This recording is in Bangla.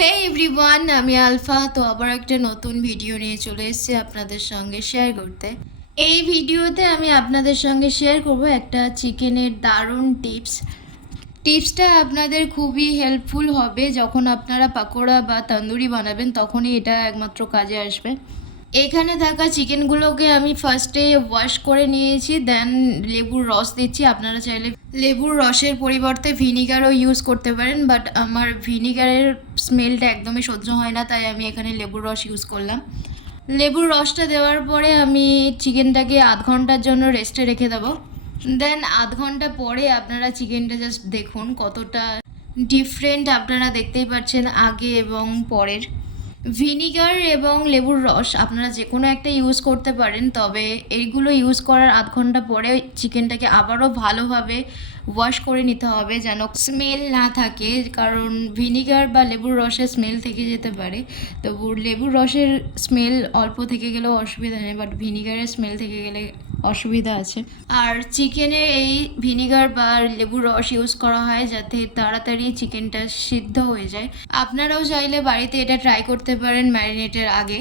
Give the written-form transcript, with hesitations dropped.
হে এভরিওয়ান, আমি আলফা। তো আবার একটা নতুন ভিডিও নিয়ে চলে এসেছি আপনাদের সঙ্গে শেয়ার করতে। এই ভিডিওতে আমি আপনাদের সঙ্গে শেয়ার করব একটা চিকেনের দারুণ টিপসটা আপনাদের খুবই হেল্পফুল হবে যখন আপনারা পাকোড়া বা তন্দুরি বানাবেন, তখনই এটা একমাত্র কাজে আসবে। এখানে থাকা চিকেনগুলোকে আমি ফার্স্টে ওয়াশ করে নিয়েছি, দেন লেবুর রস দিচ্ছি। আপনারা চাইলে লেবুর রসের পরিবর্তে ভিনিগারও ইউজ করতে পারেন, বাট আমার ভিনিগারের স্মেলটা একদমই সহ্য হয় না, তাই আমি এখানে লেবুর রস ইউজ করলাম। লেবুর রসটা দেওয়ার পরে আমি চিকেনটাকে আধ ঘন্টার জন্য রেস্টে রেখে দেবো। দেন আধ ঘন্টা পরে আপনারা চিকেনটা জাস্ট দেখুন কতটা ডিফারেন্ট আপনারা দেখতেই পাচ্ছেন আগে এবং পরের। ভিনিগার এবং লেবুর রস আপনারা যে কোনো একটা ইউজ করতে পারেন, তবে এইগুলো ইউজ করার আধ ঘন্টা পরে চিকেনটাকে আবারও ভালোভাবে ওয়াশ করে নিতে হবে যেন স্মেল না থাকে, কারণ ভিনিগার বা লেবুর রসের স্মেল থেকে যেতে পারে। তো লেবুর রসের স্মেল অল্প থেকে গেলেও অসুবিধা নেই, বাট ভিনিগারের স্মেল থেকে গেলে অসুবিধা আছে। আর চিকেনে এই ভিনিগার বা লেবুর রস ইউজ করা হয় যাতে তাড়াতাড়ি চিকেনটা সিদ্ধ হয়ে যায়। আপনারাও চাইলে বাড়িতে এটা ট্রাই করতে পারেন ম্যারিনেটের আগে।